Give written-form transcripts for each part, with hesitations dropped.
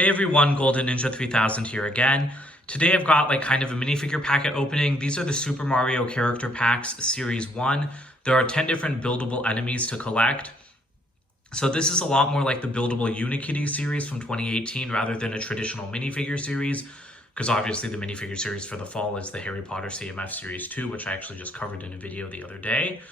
Hey everyone, Golden Ninja 3000 here again. Today I've got like kind of a minifigure packet opening. These are the Super Mario Character Packs Series 1. There are 10 different buildable enemies to collect. So this is a lot more like the buildable Unikitty series from 2018 rather than a traditional minifigure series, because obviously the minifigure series for the fall is the Harry Potter CMF Series 2, which I actually just covered in a video the other day.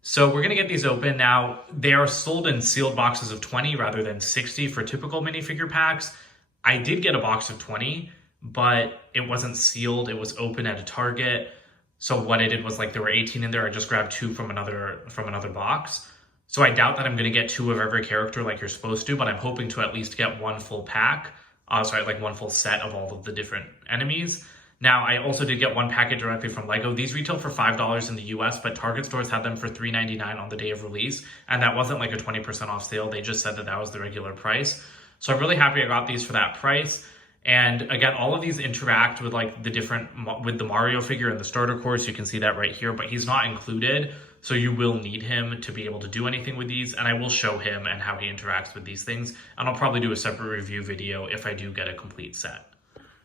So we're going to get these open. Now, they are sold in sealed boxes of 20 rather than 60 for typical minifigure packs. I did get a box of 20, but it wasn't sealed. It was open at a Target. So what I did was, like, there were 18 in there. I just grabbed 2 from another box. So I doubt that I'm going to get 2 of every character like you're supposed to, but I'm hoping to at least get one full pack. Like one full set of all of the different enemies. Now, I also did get one packet directly from LEGO. These retail for $5 in the US, but Target stores had them for $3.99 on the day of release. And that wasn't like a 20% off sale. They just said that that was the regular price. So I'm really happy I got these for that price. And again, all of these interact with like with the Mario figure in the starter course. You can see that right here, but he's not included. So you will need him to be able to do anything with these. And I will show him and how he interacts with these things. And I'll probably do a separate review video if I do get a complete set.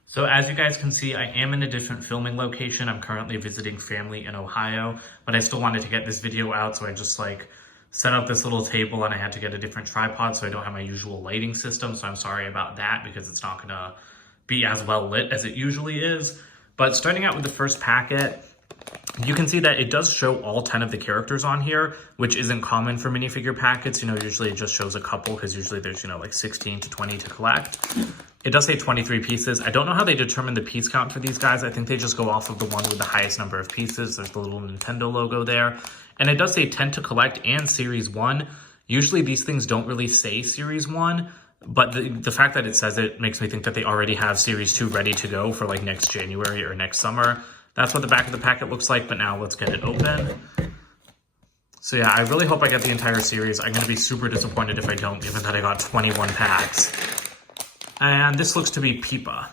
So as you guys can see, I am in a different filming location. I'm currently visiting family in Ohio, but I still wanted to get this video out. So I just like set up this little table and I had to get a different tripod so I don't have my usual lighting system. So I'm sorry about that because it's not gonna be as well lit as it usually is. But starting out with the first packet, you can see that it does show all 10 of the characters on here, which isn't common for minifigure packets. Usually it just shows a couple because usually there's, like 16 to 20 to collect. It does say 23 pieces. I don't know how they determine the piece count for these guys. I think they just go off of the one with the highest number of pieces. There's the little Nintendo logo there. And it does say 10 to collect and Series 1. Usually these things don't really say Series 1, but the fact that it says it makes me think that they already have Series 2 ready to go for like next January or next summer. That's what the back of the packet looks like, but now let's get it open. So yeah, I really hope I get the entire series. I'm going to be super disappointed if I don't, given that I got 21 packs. And this looks to be Pipa.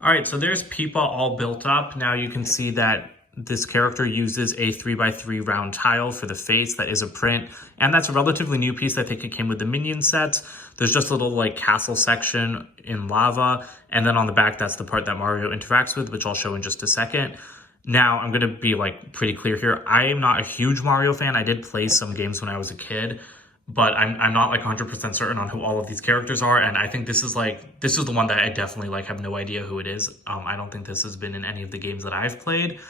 All right, so there's Pipa all built up. Now you can see that this character uses a 3x3 round tile for the face. That is a print. And that's a relatively new piece. I think it came with the Minion sets. There's just a little like castle section in lava. And then on the back, that's the part that Mario interacts with, which I'll show in just a second. Now, I'm going to be like pretty clear here. I am not a huge Mario fan. I did play some games when I was a kid, but I'm not like 100% certain on who all of these characters are. And I think this is the one that I definitely like have no idea who it is. I don't think this has been in any of the games that I've played,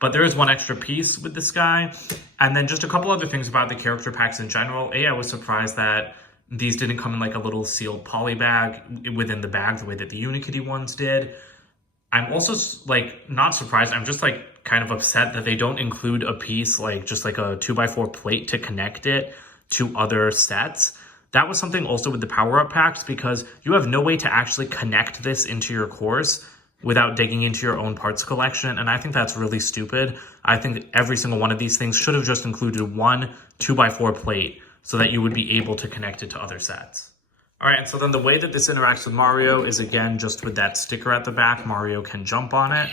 but there is one extra piece with this guy. And then just a couple other things about the character packs in general. I was surprised that these didn't come in like a little sealed poly bag within the bag the way that the Unikitty ones did. I'm also like not surprised. I'm just like kind of upset that they don't include a piece like just like a 2x4 plate to connect it to other sets. That was something also with the power-up packs, because you have no way to actually connect this into your course without digging into your own parts collection. And I think that's really stupid. I think every single one of these things should have just included one 2x4 plate so that you would be able to connect it to other sets. All right, so then the way that this interacts with Mario is, again, just with that sticker at the back. Mario can jump on it,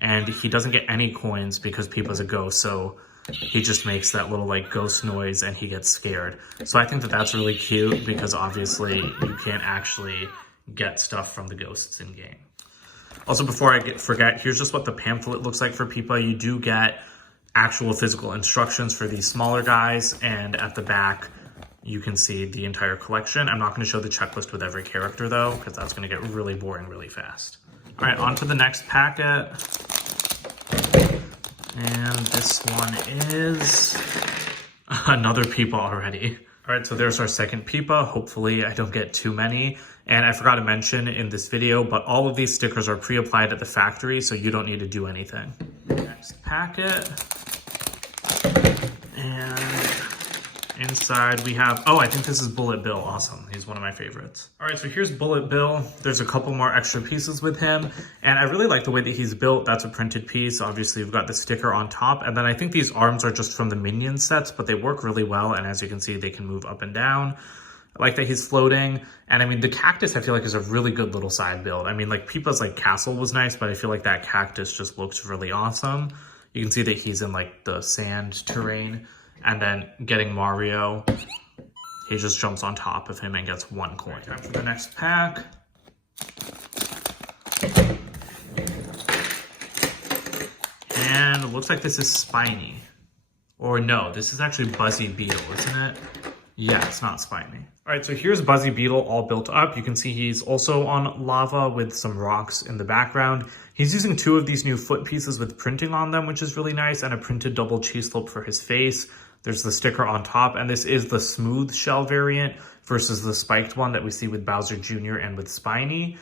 and he doesn't get any coins because Pipa's a ghost, so he just makes that little like ghost noise and he gets scared. So I think that that's really cute because obviously you can't actually get stuff from the ghosts in game. Also, before I forget, here's just what the pamphlet looks like for Pipa. You do get actual physical instructions for these smaller guys, and at the back you can see the entire collection. I'm not going to show the checklist with every character though, because that's going to get really boring really fast. All right, on to the next packet. And this one is another Pipa already. All right, so there's our second Pipa. Hopefully I don't get too many. And I forgot to mention in this video, but all of these stickers are pre-applied at the factory, so you don't need to do anything. Next packet. And inside we have, I think this is Bullet Bill. Awesome. He's one of my favorites. All right, so here's Bullet Bill. There's a couple more extra pieces with him, and I really like the way that he's built. That's a printed piece. Obviously, we've got the sticker on top, and then I think these arms are just from the Minion sets, but they work really well, and as you can see, they can move up and down. I like that he's floating, and I mean, the cactus I feel like is a really good little side build. I mean, like Pipa's like castle was nice, but I feel like that cactus just looks really awesome. You can see that he's in like the sand terrain. And then getting Mario, he just jumps on top of him and gets 1 coin. Time for the next pack. And it looks like this is Spiny. Or no, this is actually Buzzy Beetle, isn't it? Yeah, it's not Spiny. All right, so here's Buzzy Beetle all built up. You can see he's also on lava with some rocks in the background. He's using 2 of these new foot pieces with printing on them, which is really nice, and a printed double cheese slope for his face. There's the sticker on top, and this is the smooth shell variant versus the spiked one that we see with Bowser Jr. and with Spiny.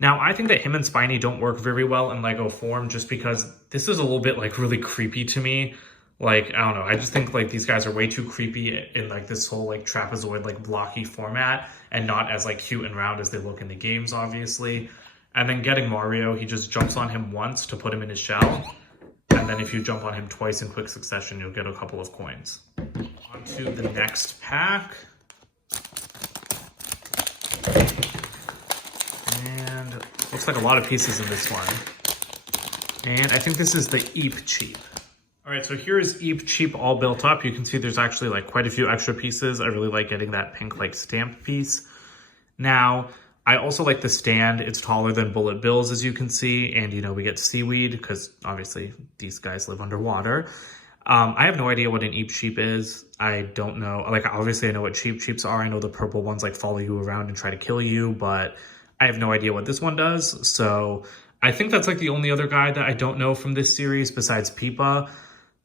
Now, I think that him and Spiny don't work very well in Lego form just because this is a little bit like really creepy to me. Like, I don't know, I just think like these guys are way too creepy in like this whole like trapezoid like blocky format and not as like cute and round as they look in the games, obviously. And then getting Mario, he just jumps on him once to put him in his shell. And then if you jump on him twice in quick succession, you'll get a couple of coins. On to the next pack. And looks like a lot of pieces in this one. And I think this is the Cheep. All right, so here is Cheep all built up. You can see there's actually like quite a few extra pieces. I really like getting that pink like stamp piece. Now, I also like the stand. It's taller than Bullet Bill's, as you can see. And, you know, we get seaweed because obviously these guys live underwater. I have no idea what an Cheep is. I don't know. Like, obviously I know what Cheeps are. I know the purple ones like follow you around and try to kill you, but I have no idea what this one does. So I think that's like the only other guy that I don't know from this series besides Pipa.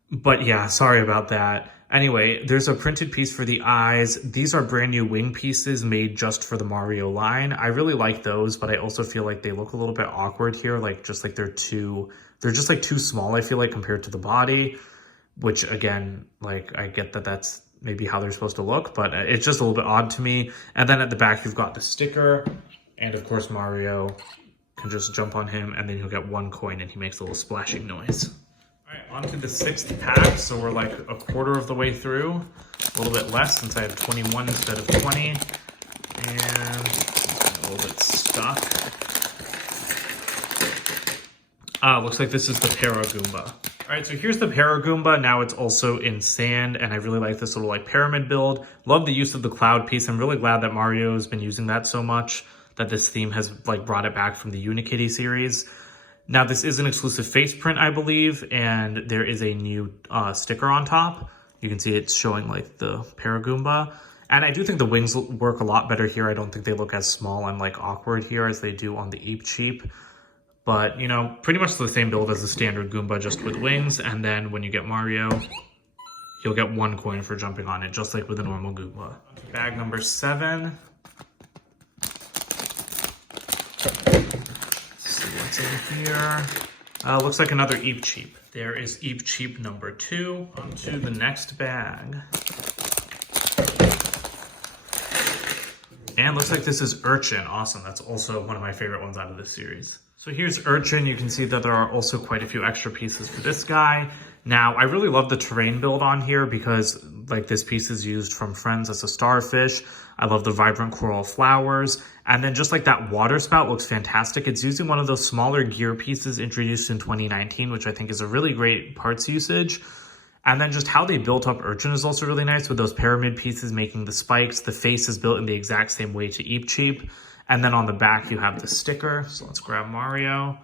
But yeah, sorry about that. Anyway, there's a printed piece for the eyes. These are brand new wing pieces made just for the Mario line. I really like those, but I also feel like they look a little bit awkward here. Like just like they're just like too small, I feel like, compared to the body, which again, like I get that that's maybe how they're supposed to look, but it's just a little bit odd to me. And then at the back, you've got the sticker. And of course, Mario can just jump on him and then he'll get 1 coin and he makes a little splashing noise. All right, on to the 6th pack. So we're like a quarter of the way through, a little bit less since I had 21 instead of 20. And a little bit stuck. Looks like this is the Goomba. All right, so here's the Goomba. Now it's also in sand, and I really like this little like pyramid build. Love the use of the cloud piece. I'm really glad that Mario has been using that so much, that this theme has like brought it back from the Unikitty series. Now this is an exclusive face print, I believe, and there is a new sticker on top. You can see it's showing like the Goomba. And I do think the wings work a lot better here. I don't think they look as small and like awkward here as they do on the Cheep. But, you know, pretty much the same build as the standard Goomba, just with wings. And then when you get Mario, you'll get 1 coin for jumping on it, just like with a normal Goomba. Bag number 7. What's in here? Looks like another Cheep. There is Cheep number 2. On to the next bag. And looks like this is Urchin. Awesome. That's also one of my favorite ones out of this series. So here's Urchin. You can see that there are also quite a few extra pieces for this guy. Now, I really love the terrain build on here because like this piece is used from Friends as a starfish. I love the vibrant coral flowers. And then just like that water spout looks fantastic. It's using one of those smaller gear pieces introduced in 2019, which I think is a really great parts usage. And then just how they built up Urchin is also really nice with those pyramid pieces making the spikes. The face is built in the exact same way to Cheep. And then on the back, you have the sticker. So let's grab Mario.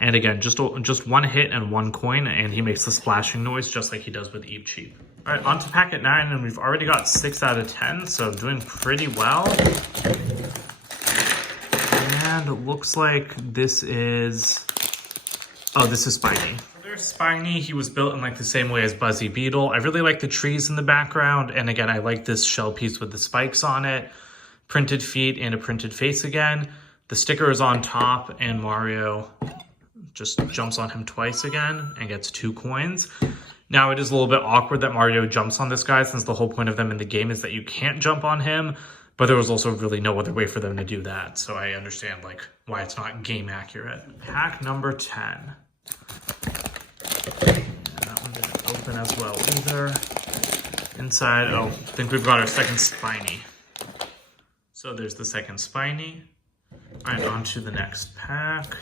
And again, just 1 hit and 1 coin, and he makes the splashing noise just like he does with Cheep. All right, on to packet 9, and we've already got 6 out of 10, so doing pretty well. And it looks like this is... Oh, this is Spiny. There's Spiny. He was built in like the same way as Buzzy Beetle. I really like the trees in the background, and again, I like this shell piece with the spikes on it. Printed feet and a printed face again. The sticker is on top, and Mario just jumps on him twice again and gets 2 coins. Now, it is a little bit awkward that Mario jumps on this guy since the whole point of them in the game is that you can't jump on him, but there was also really no other way for them to do that. So I understand like why it's not game accurate. Pack number 10. And that one didn't open as well either. Inside, oh, I think we've got our second Spiny. So there's the second Spiny. All right, on to the next pack.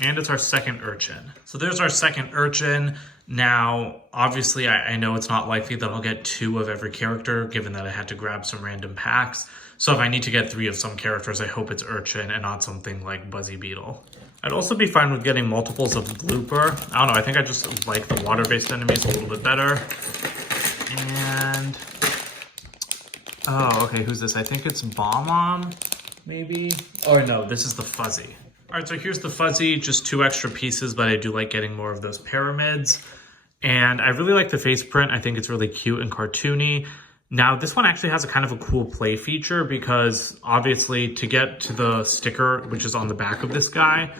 And it's our second Urchin. So there's our second Urchin. Now, obviously, I know it's not likely that I'll get 2 of every character, given that I had to grab some random packs. So if I need to get 3 of some characters, I hope it's Urchin and not something like Buzzy Beetle. I'd also be fine with getting multiples of Blooper. I don't know, I think I just like the water-based enemies a little bit better. And... oh, okay, who's this? I think it's Bob-omb, maybe? Oh, no, this is the Fuzzy. All right, so here's the Fuzzy, just 2 extra pieces, but I do like getting more of those pyramids. And I really like the face print. I think it's really cute and cartoony. Now, this one actually has a kind of a cool play feature because obviously to get to the sticker, which is on the back of this guy,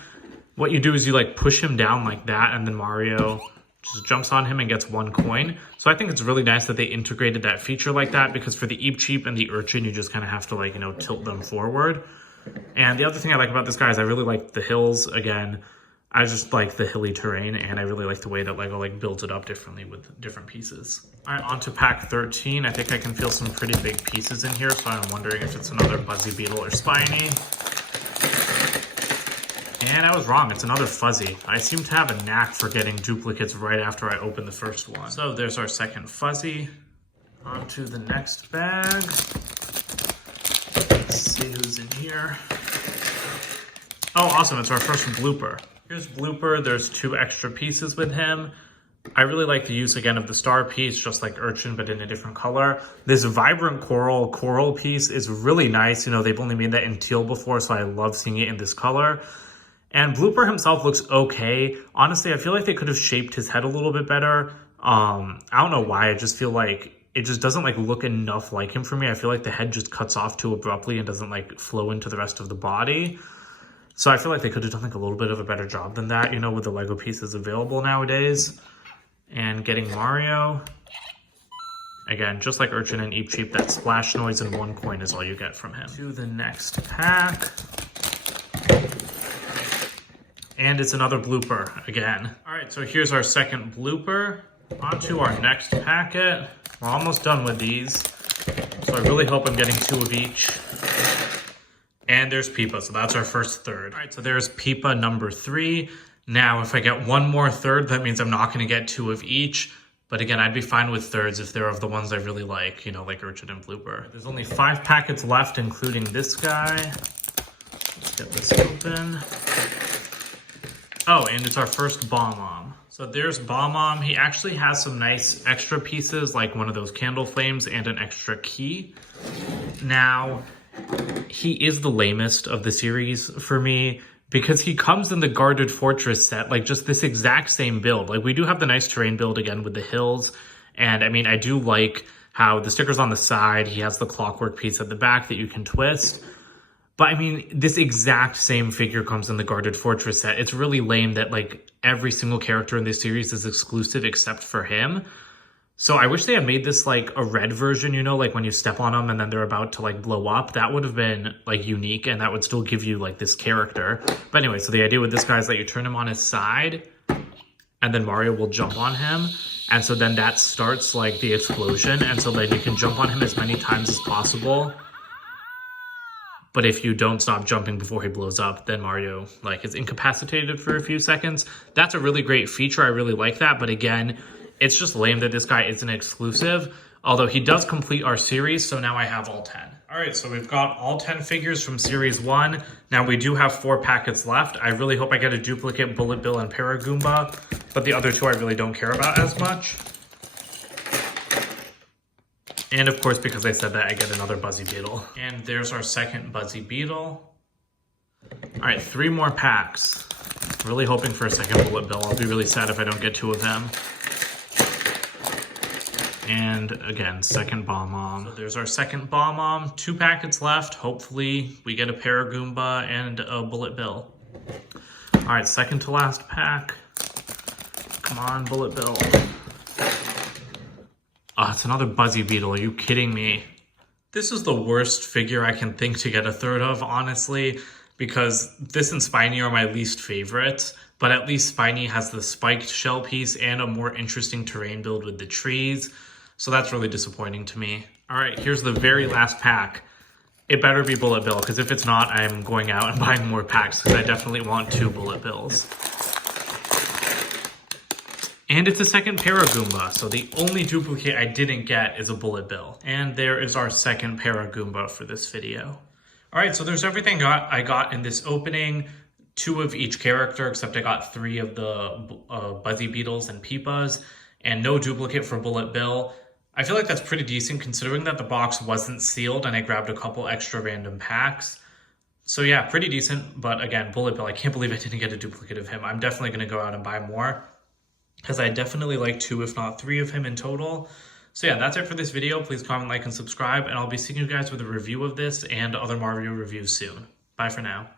what you do is you like push him down like that and then Mario just jumps on him and gets 1 coin. So I think it's really nice that they integrated that feature like that because for the Cheep and the Urchin, you just kind of have to like, you know, tilt them forward. And the other thing I like about this guy is I really like the hills. Again, I just like the hilly terrain and I really like the way that LEGO like builds it up differently with different pieces. All right, on to pack 13. I think I can feel some pretty big pieces in here, so I'm wondering if it's another Buzzy, Beetle, or Spiny. And I was wrong, it's another Fuzzy. I seem to have a knack for getting duplicates right after I open the first one. So there's our second Fuzzy. On to the next bag. Let's see who's in here. Oh, awesome, it's our first Blooper. Here's Blooper, there's 2 extra pieces with him. I really like the use again of the star piece, just like Urchin, but in a different color. This vibrant coral piece is really nice. You know, they've only made that in teal before, so I love seeing it in this color. And Blooper himself looks okay. Honestly, I feel like they could have shaped his head a little bit better. I don't know why, I just feel like it just doesn't like look enough like him for me. I feel like the head just cuts off too abruptly and doesn't like flow into the rest of the body. So I feel like they could have done like a little bit of a better job than that, you know, with the LEGO pieces available nowadays. And getting Mario. Again, just like Urchin and Cheep, that splash noise and 1 coin is all you get from him. To the next pack. And it's another Blooper again. All right, so here's our second Blooper. On to our next packet. We're almost done with these. So I really hope I'm getting 2 of each. And there's Pipa, so that's our first third. All right, so there's Pipa number 3. Now, if I get 1 more third, that means I'm not gonna get 2 of each. But again, I'd be fine with thirds if they're of the ones I really like, you know, like Urchin and Blooper. There's only 5 packets left, including this guy. Let's get this open. Oh, and it's our first Bob-omb. So there's Bob-omb. He actually has some nice extra pieces, like one of those candle flames and an extra key. Now, he is the lamest of the series for me because he comes in the Guarded Fortress set, like just this exact same build. Like we do have the nice terrain build again with the hills. And I mean, I do like how the sticker's on the side. He has the clockwork piece at the back that you can twist. But I mean, this exact same figure comes in the Guarded Fortress set. It's really lame that like every single character in this series is exclusive except for him. So I wish they had made this like a red version, you know, like when you step on them and then they're about to like blow up. That would have been like unique and that would still give you like this character. But anyway, so the idea with this guy is that you turn him on his side and then Mario will jump on him. And so then that starts like the explosion. And so then you can jump on him as many times as possible. But if you don't stop jumping before he blows up, then Mario like is incapacitated for a few seconds. That's a really great feature. I really like that. But again, it's just lame that this guy isn't exclusive, although he does complete our series, so now I have all 10. All right, so we've got all 10 figures from Series 1. Now we do have 4 packets left. I really hope I get a duplicate Bullet Bill and Goomba, but the other 2 I really don't care about as much. And of course, because I said that, I get another Buzzy Beetle. And there's our second Buzzy Beetle. All right, 3 more packs. Really hoping for a second Bullet Bill. I'll be really sad if I don't get 2 of them. And again, second Bob-omb. So there's our second Bob-omb. 2 packets left. Hopefully we get a Goomba and a Bullet Bill. All right, second to last pack. Come on, Bullet Bill. Oh, it's another Buzzy Beetle. Are you kidding me? This is the worst figure I can think to get a third of, honestly, because this and Spiny are my least favorites. But at least Spiny has the spiked shell piece and a more interesting terrain build with the trees. So that's really disappointing to me. All right, here's the very last pack. It better be Bullet Bill, because if it's not, I'm going out and buying more packs, because I definitely want 2 Bullet Bills. And it's a second Goomba, so the only duplicate I didn't get is a Bullet Bill. And there is our second Goomba for this video. Alright, so there's everything I got in this opening. 2 of each character, except I got 3 of the Buzzy Beetles and Pipas, and no duplicate for Bullet Bill. I feel like that's pretty decent considering that the box wasn't sealed and I grabbed a couple extra random packs. So yeah, pretty decent, but again, Bullet Bill, I can't believe I didn't get a duplicate of him. I'm definitely going to go out and buy more, because I definitely like 2, if not 3 of him in total. So yeah, that's it for this video. Please comment, like, and subscribe, and I'll be seeing you guys with a review of this and other Mario reviews soon. Bye for now.